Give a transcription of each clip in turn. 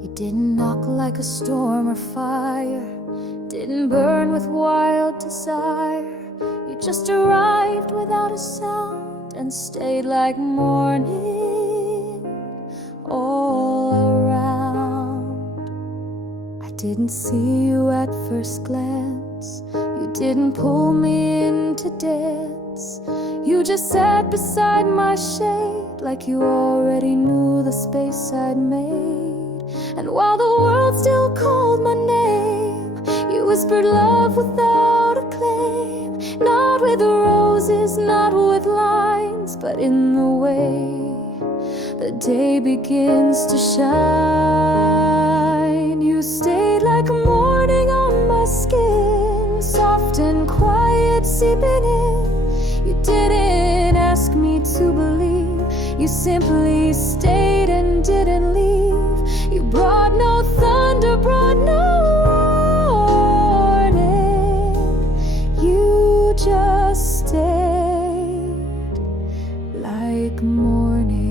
You didn't knock like a storm or fire, didn't burn with wild desire. You just arrived without a sound and stayed like morning all around. I didn't see you at first glance, you didn't pull me in to dance. You just sat beside my shade like you already knew the space I'd made. And while the world still called my name, you whispered love without a claim. Not with roses, not with lines, but in the way the day begins to shine. You stayed like morning on my skin, soft and quiet seeping in. You didn't ask me to believe, you simply stayed and didn't leave. You brought no thunder, brought no warning. You just stayed like morning.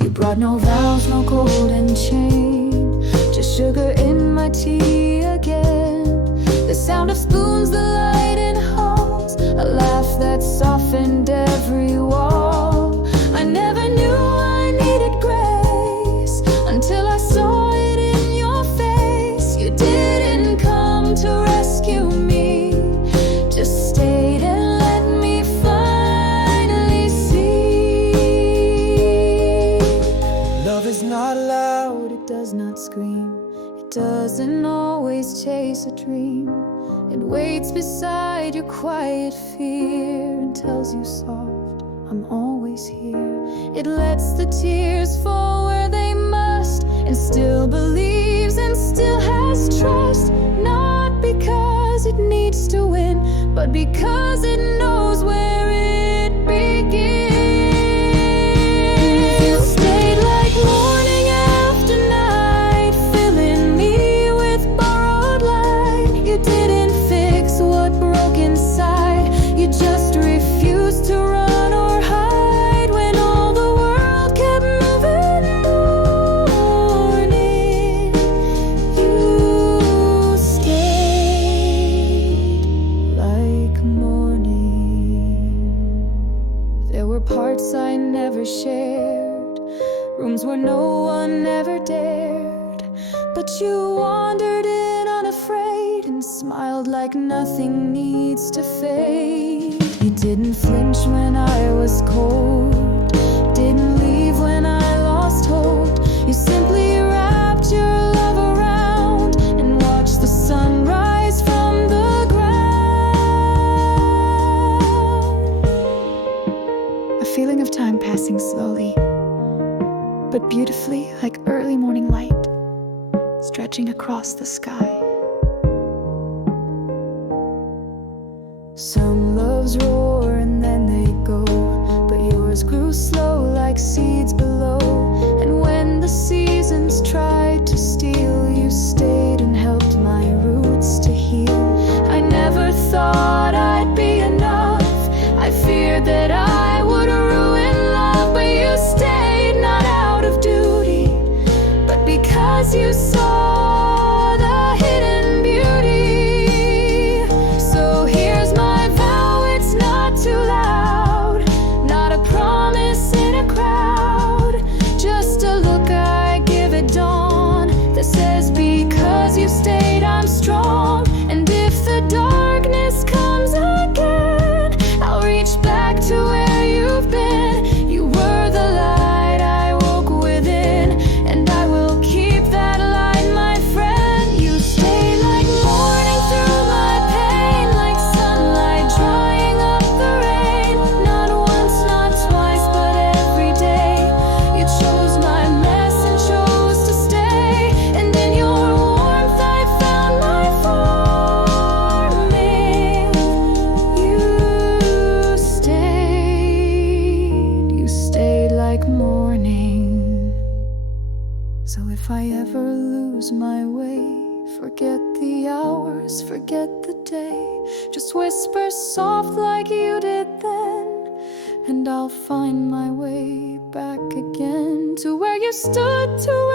You brought no vows, no golden chain, just sugar in my tea again. The sound of spoons, the light in halls, a laugh that softened every wall. I never knew I needed grace until I saw it in your face. You didn't come to rescue me, just stayed and let me finally see. Love is not loud, it does not scream, it doesn't always chase a dream. It waits beside your quiet fear and tells you soft, I'm always here. It lets the tears fall where they must, and still believes and still has trust. Not because it needs to win, but because it knows where it begins. You stayed like morning after night, filling me with borrowed light. You didn't fix what broke inside, you just refused to run or hide. When all the world kept moving, mourning, you stayed like morning. There were parts I never shared, rooms where no one ever dared, but you wandered in unafraid and smiled like nothing needs to fade. You didn't flinch when I was cold, didn't leave when I lost hope. You simply wrapped your love around and watched the sun rise from the ground. A feeling of time passing slowly, but beautifully, like early morning light, stretching across the sky. Some loves roar and then they go, but yours grew slow like seeds below. And when the seasons tried to steal, you stayed and helped my roots to heal. I never thought I'd be enough, I feared that I would ruin love. But you stayed not out of duty, but because you saw the hidden beauty. So here's my vow, it's not too loud, not a promise in a crowd, just a look I give at dawn that says because you stayed I'm strong. And if the darkness comes again, I'll reach back to where you've been. You were the light I woke within, and I will keep that light my never lose my way. Forget the hours, forget the day. Just whisper soft like you did then, and I'll find my way back again to where you stood, to